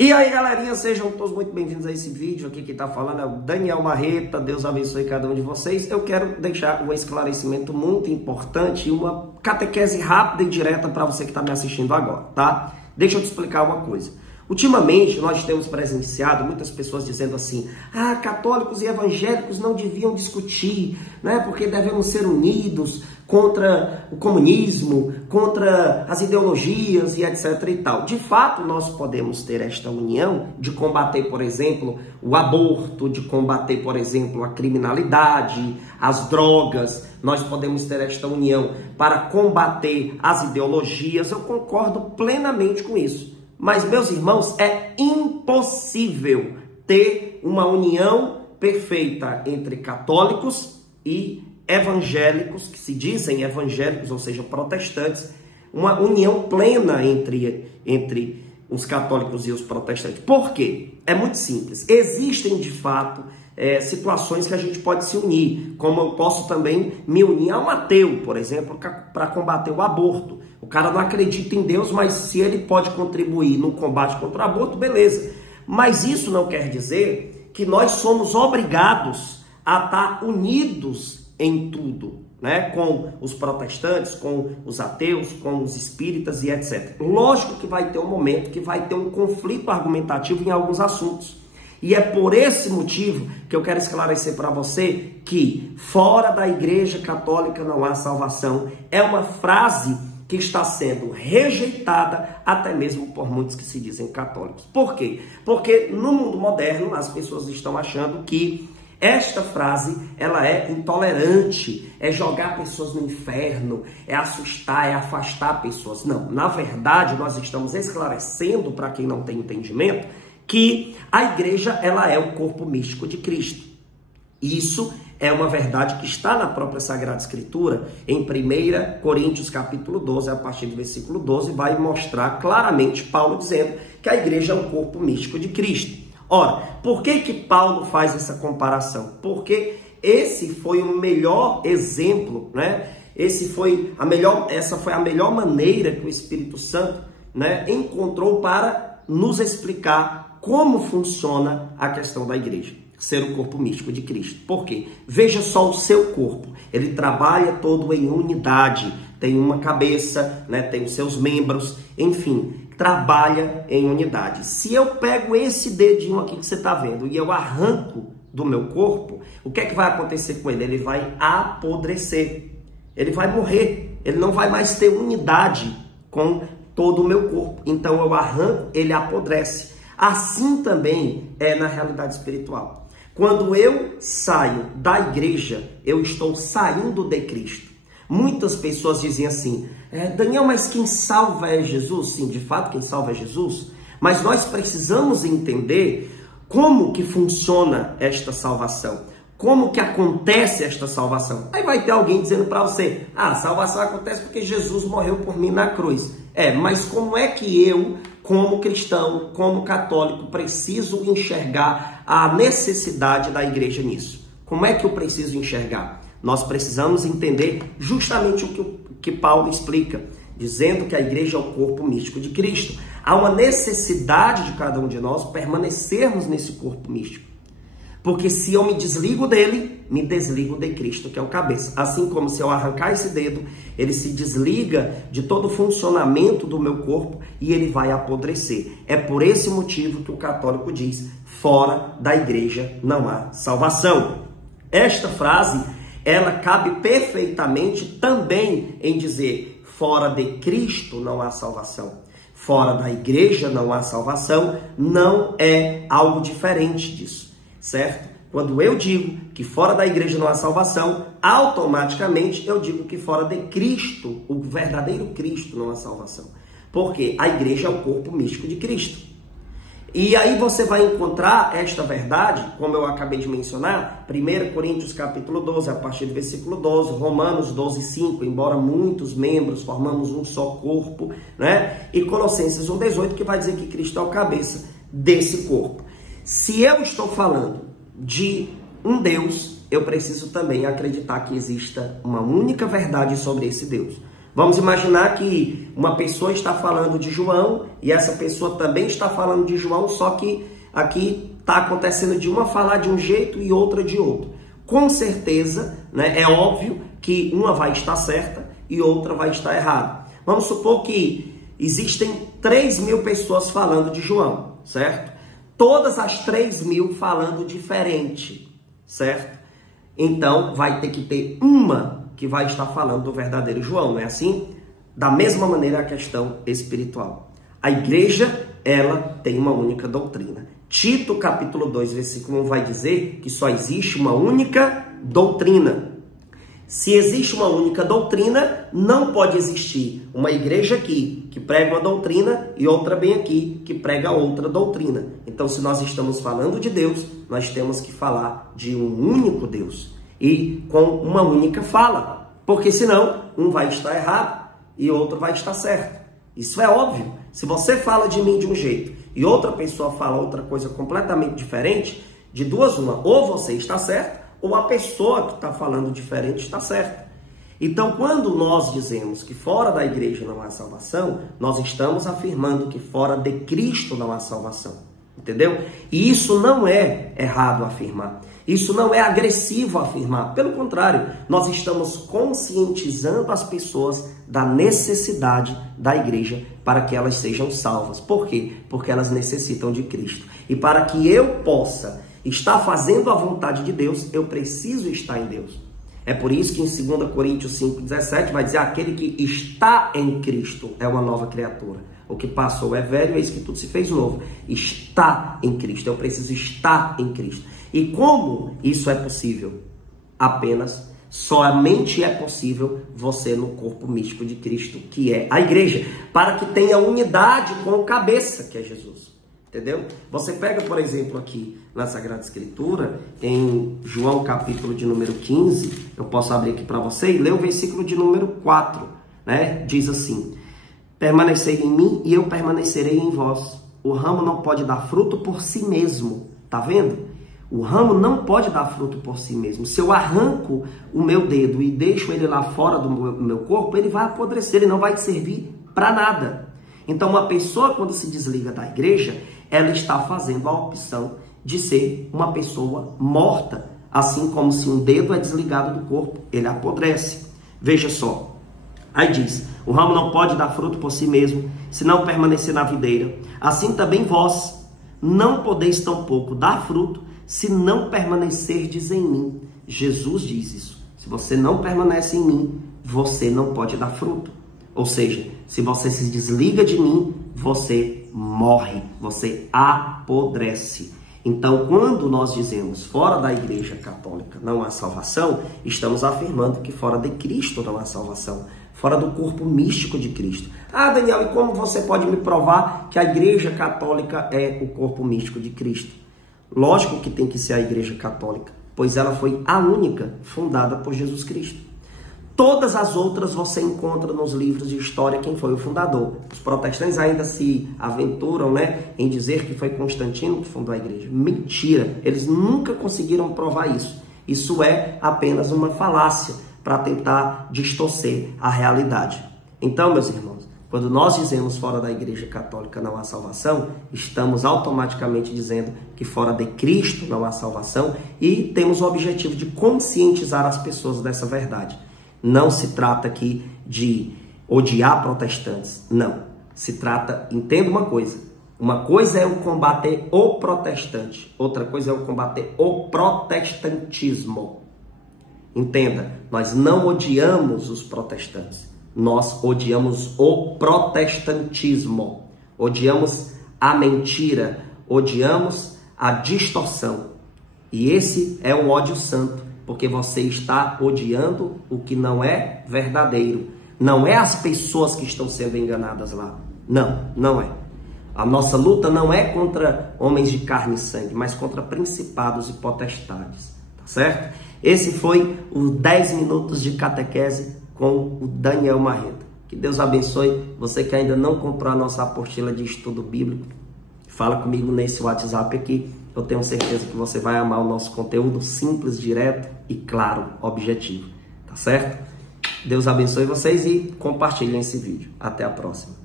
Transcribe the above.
E aí, galerinha, sejam todos muito bem-vindos a esse vídeo. Aqui quem tá falando é o Daniel Marreta. Deus abençoe cada um de vocês. Eu quero deixar um esclarecimento muito importante e uma catequese rápida e direta para você que está me assistindo agora, tá? Deixa eu te explicar uma coisa. Ultimamente, nós temos presenciado muitas pessoas dizendo assim: católicos e evangélicos não deviam discutir, né? Porque devemos ser unidos contra o comunismo, contra as ideologias e etc e tal. De fato, nós podemos ter esta união de combater, por exemplo, o aborto, de combater, por exemplo, a criminalidade, as drogas. Nós podemos ter esta união para combater as ideologias. Eu concordo plenamente com isso. Mas, meus irmãos, é impossível ter uma união perfeita entre católicos e evangélicos, que se dizem evangélicos, ou seja, protestantes, uma união plena entre os católicos e os protestantes. Por quê? É muito simples. Existem, de fato, situações que a gente pode se unir, como eu posso também me unir a um ateu, por exemplo, para combater o aborto. O cara não acredita em Deus, mas se ele pode contribuir no combate contra o aborto, beleza. Mas isso não quer dizer que nós somos obrigados a estar unidos em tudo, né? Com os protestantes, com os ateus, com os espíritas e etc. Lógico que vai ter um momento que vai ter um conflito argumentativo em alguns assuntos. E é por esse motivo que eu quero esclarecer para você que fora da Igreja Católica não há salvação. É uma frase que está sendo rejeitada até mesmo por muitos que se dizem católicos. Por quê? Porque no mundo moderno as pessoas estão achando que esta frase, ela é intolerante, é jogar pessoas no inferno, é assustar, é afastar pessoas. Não, na verdade, nós estamos esclarecendo para quem não tem entendimento que a igreja, ela é o corpo místico de Cristo. Isso é uma verdade que está na própria Sagrada Escritura, em 1 Coríntios capítulo 12, a partir do versículo 12, vai mostrar claramente Paulo dizendo que a igreja é o corpo místico de Cristo. Ora, por que Paulo faz essa comparação? Porque esse foi o melhor exemplo, né? Essa foi a melhor maneira que o Espírito Santo, né, encontrou para nos explicar como funciona a questão da igreja, ser o corpo místico de Cristo. Por quê? Veja só o seu corpo, ele trabalha todo em unidade, tem uma cabeça, né, tem os seus membros, enfim, trabalha em unidade. Se eu pego esse dedinho aqui que você está vendo e eu arranco do meu corpo, o que é que vai acontecer com ele? Ele vai apodrecer, ele vai morrer, ele não vai mais ter unidade com todo o meu corpo. Então eu arranco, ele apodrece. Assim também é na realidade espiritual. Quando eu saio da igreja, eu estou saindo de Cristo. Muitas pessoas dizem assim: Daniel, mas quem salva é Jesus? Sim, de fato, quem salva é Jesus. Mas nós precisamos entender como que funciona esta salvação. Como que acontece esta salvação? Aí vai ter alguém dizendo para você: a salvação acontece porque Jesus morreu por mim na cruz. Mas como é que eu, como cristão, como católico, preciso enxergar a necessidade da igreja nisso? Como é que eu preciso enxergar? Nós precisamos entender justamente o que Paulo explica, dizendo que a igreja é o corpo místico de Cristo. Há uma necessidade de cada um de nós permanecermos nesse corpo místico. Porque se eu me desligo dele, me desligo de Cristo, que é o cabeça. Assim como se eu arrancar esse dedo, ele se desliga de todo o funcionamento do meu corpo e ele vai apodrecer. É por esse motivo que o católico diz: fora da igreja não há salvação. Esta frase, ela cabe perfeitamente também em dizer: fora de Cristo não há salvação. Fora da igreja não há salvação, não é algo diferente disso. Certo? Quando eu digo que fora da igreja não há salvação, automaticamente eu digo que fora de Cristo, o verdadeiro Cristo, não há salvação. Porque a igreja é o corpo místico de Cristo. E aí você vai encontrar esta verdade, como eu acabei de mencionar, 1 Coríntios capítulo 12, a partir do versículo 12, Romanos 12, 5, embora muitos membros formamos um só corpo, né? E Colossenses 1, 18, que vai dizer que Cristo é o cabeça desse corpo. Se eu estou falando de um Deus, eu preciso também acreditar que exista uma única verdade sobre esse Deus. Vamos imaginar que uma pessoa está falando de João e essa pessoa também está falando de João, só que aqui está acontecendo de uma falar de um jeito e outra de outro. Com certeza, né, é óbvio que uma vai estar certa e outra vai estar errada. Vamos supor que existem 3.000 pessoas falando de João, certo? Todas as 3.000 falando diferente, certo? Então, vai ter que ter uma que vai estar falando do verdadeiro João, não é assim? Da mesma maneira a questão espiritual. A igreja, ela tem uma única doutrina. Tito, capítulo 2, versículo 1 vai dizer que só existe uma única doutrina. Se existe uma única doutrina, não pode existir uma igreja aqui que prega uma doutrina e outra bem aqui que prega outra doutrina. Então, se nós estamos falando de Deus, nós temos que falar de um único Deus e com uma única fala, porque senão um vai estar errado e outro vai estar certo. Isso é óbvio. Se você fala de mim de um jeito e outra pessoa fala outra coisa completamente diferente, de duas uma, ou você está certo, ou a pessoa que está falando diferente está certa. Então, quando nós dizemos que fora da igreja não há salvação, nós estamos afirmando que fora de Cristo não há salvação. Entendeu? E isso não é errado afirmar. Isso não é agressivo afirmar. Pelo contrário, nós estamos conscientizando as pessoas da necessidade da igreja para que elas sejam salvas. Por quê? Porque elas necessitam de Cristo. E para que eu possa estar fazendo a vontade de Deus, eu preciso estar em Deus. É por isso que em 2 Coríntios 5,17 vai dizer: aquele que está em Cristo é uma nova criatura. O que passou é velho, eis que tudo se fez novo. Está em Cristo. Eu preciso estar em Cristo. E como isso é possível? Somente é possível você no corpo místico de Cristo, que é a igreja, para que tenha unidade com o cabeça, que é Jesus. Entendeu? Você pega, por exemplo, aqui na Sagrada Escritura, em João capítulo de número 15, eu posso abrir aqui para você e ler o versículo de número 4, né? Diz assim: permanecei em mim e eu permanecerei em vós. O ramo não pode dar fruto por si mesmo. Tá vendo? O ramo não pode dar fruto por si mesmo. Se eu arranco o meu dedo e deixo ele lá fora do meu corpo, ele vai apodrecer, ele não vai servir para nada. Então, uma pessoa, quando se desliga da igreja, ela está fazendo a opção de ser uma pessoa morta, assim como se um dedo é desligado do corpo, ele apodrece. Veja só, aí diz: o ramo não pode dar fruto por si mesmo, se não permanecer na videira. Assim também vós não podeis tampouco dar fruto, se não permanecerdes em mim. Jesus diz isso. Se você não permanece em mim, você não pode dar fruto. Ou seja, se você se desliga de mim, você morre, você apodrece. Então, quando nós dizemos fora da igreja católica não há salvação, estamos afirmando que fora de Cristo não há salvação, fora do corpo místico de Cristo. Ah, Daniel, e como você pode me provar que a igreja católica é o corpo místico de Cristo? Lógico que tem que ser a igreja católica, pois ela foi a única fundada por Jesus Cristo. Todas as outras você encontra nos livros de história quem foi o fundador. Os protestantes ainda se aventuram, né, em dizer que foi Constantino que fundou a igreja. Mentira, eles nunca conseguiram provar isso. Isso é apenas uma falácia para tentar distorcer a realidade. Então, meus irmãos, quando nós dizemos fora da igreja católica não há salvação, estamos automaticamente dizendo que fora de Cristo não há salvação e temos o objetivo de conscientizar as pessoas dessa verdade. Não se trata aqui de odiar protestantes, não. Se trata, entenda uma coisa é o combater o protestante, outra coisa é o combater o protestantismo. Entenda, nós não odiamos os protestantes, nós odiamos o protestantismo, odiamos a mentira, odiamos a distorção. E esse é um ódio santo. Porque você está odiando o que não é verdadeiro. Não é as pessoas que estão sendo enganadas lá. Não, não é. A nossa luta não é contra homens de carne e sangue, mas contra principados e potestades. Tá certo? Esse foi os 10 minutos de catequese com o Daniel Marreta. Que Deus abençoe. Você que ainda não comprou a nossa apostila de estudo bíblico, fala comigo nesse WhatsApp aqui. Eu tenho certeza que você vai amar o nosso conteúdo simples, direto e claro, objetivo. Tá certo? Deus abençoe vocês e compartilhem esse vídeo. Até a próxima.